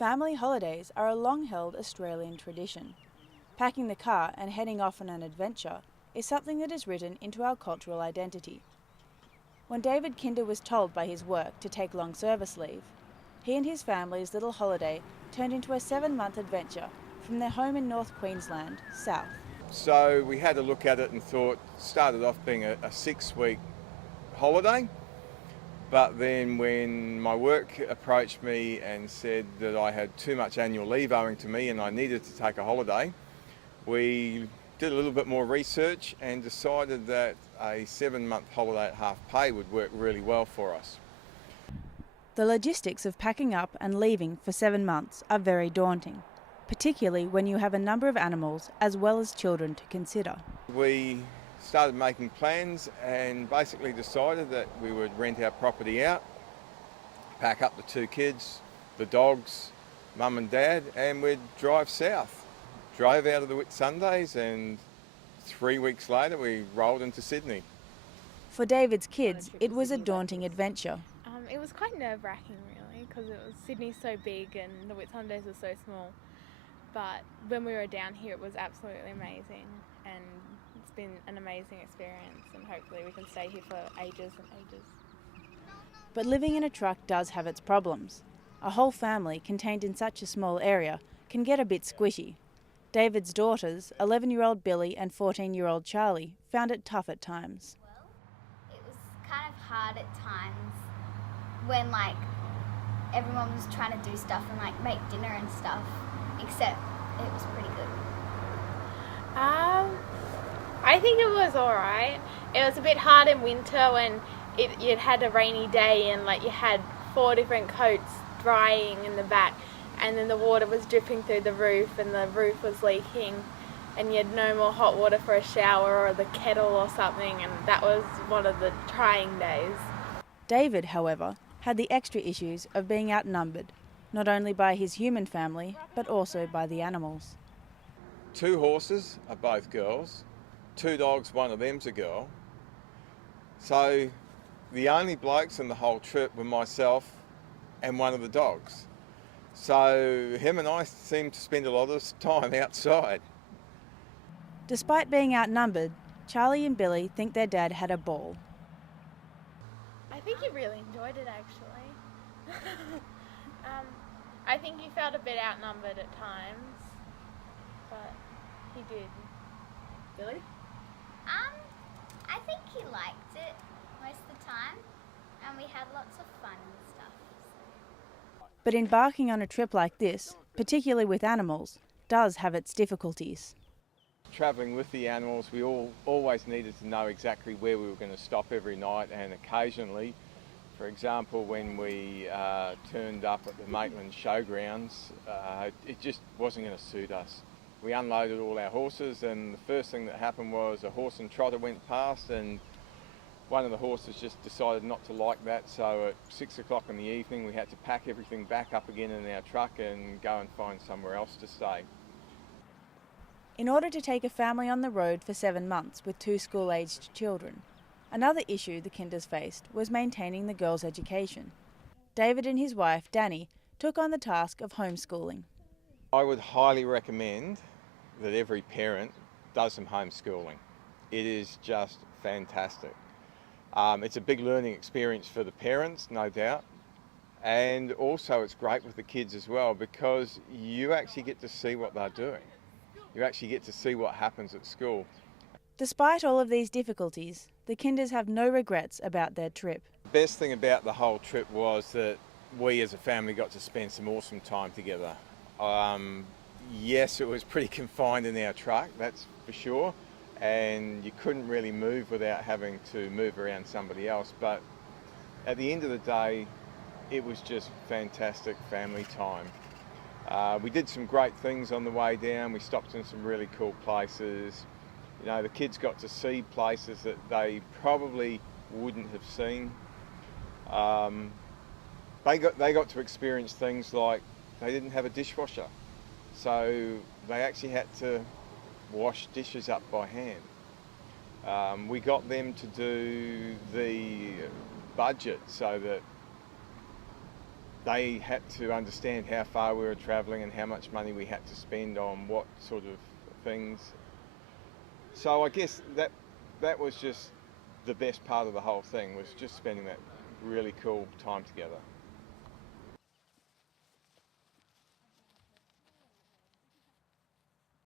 Family holidays are a long-held Australian tradition. Packing the car and heading off on an adventure is something that is written into our cultural identity. When David Kinder was told by his work to take long service leave, he and his family's little holiday turned into a 7-month adventure from their home in North Queensland, south. So we had a look at it and thought, started off being a 6-week holiday, but then when my work approached me and said that I had too much annual leave owing to me and I needed to take a holiday, we did a little bit more research and decided that a 7-month holiday at half pay would work really well for us. The logistics of packing up and leaving for 7 months are very daunting, particularly when you have a number of animals as well as children to consider. We started making plans and basically decided that we would rent our property out, pack up the 2 kids, the dogs, mum and dad, and we'd drive south. Drove out of the Whitsundays and 3 weeks later we rolled into Sydney. For David's kids, it was a daunting adventure. It was quite nerve-wracking really, because Sydney's so big and the Whitsundays are so small. But when we were down here it was absolutely amazing, and it's been an amazing experience, and hopefully we can stay here for ages and ages. But living in a truck does have its problems. A whole family contained in such a small area can get a bit squishy. David's daughters, 11-year-old Billy and 14-year-old Charlie, found it tough at times. Well, it was kind of hard at times when everyone was trying to do stuff and make dinner and stuff, except it was pretty good. I think it was alright. It was a bit hard in winter when you had a rainy day and you had 4 different coats drying in the back, and then the water was dripping through the roof and the roof was leaking and you had no more hot water for a shower or the kettle or something, and that was one of the trying days. David, however, had the extra issues of being outnumbered, not only by his human family, but also by the animals. 2 horses are both girls, 2 dogs, one of them's a girl. So the only blokes in the whole trip were myself and one of the dogs. So him and I seemed to spend a lot of time outside. Despite being outnumbered, Charlie and Billy think their dad had a ball. I think he really enjoyed it actually. I think he felt a bit outnumbered at times, but he did. Billy? I think he liked it most of the time, and we had lots of fun and stuff. But embarking on a trip like this, particularly with animals, does have its difficulties. Travelling with the animals, we always needed to know exactly where we were going to stop every night, and occasionally, for example, when we turned up at the Maitland Showgrounds, it just wasn't going to suit us. We unloaded all our horses, and the first thing that happened was a horse and trotter went past, and one of the horses just decided not to like that, so at 6 o'clock in the evening we had to pack everything back up again in our truck and go and find somewhere else to stay. In order to take a family on the road for 7 months with 2 school-aged children, another issue the Kinders faced was maintaining the girls' education. David and his wife, Danny, took on the task of homeschooling. I would highly recommend that every parent does some homeschooling. It is just fantastic. It's a big learning experience for the parents, no doubt, and also it's great with the kids as well, because you actually get to see what they're doing. You actually get to see what happens at school. Despite all of these difficulties, the Kinders have no regrets about their trip. The best thing about the whole trip was that we as a family got to spend some awesome time together. Yes, it was pretty confined in our truck, that's for sure, and you couldn't really move without having to move around somebody else, but at the end of the day it was just fantastic family time. We did some great things on the way down. We stopped in some really cool places. You know, the kids got to see places that they probably wouldn't have seen. They got to experience things like they didn't have a dishwasher, so they actually had to wash dishes up by hand. We got them to do the budget so that they had to understand how far we were travelling and how much money we had to spend on what sort of things. So I guess that was just the best part of the whole thing, was just spending that really cool time together.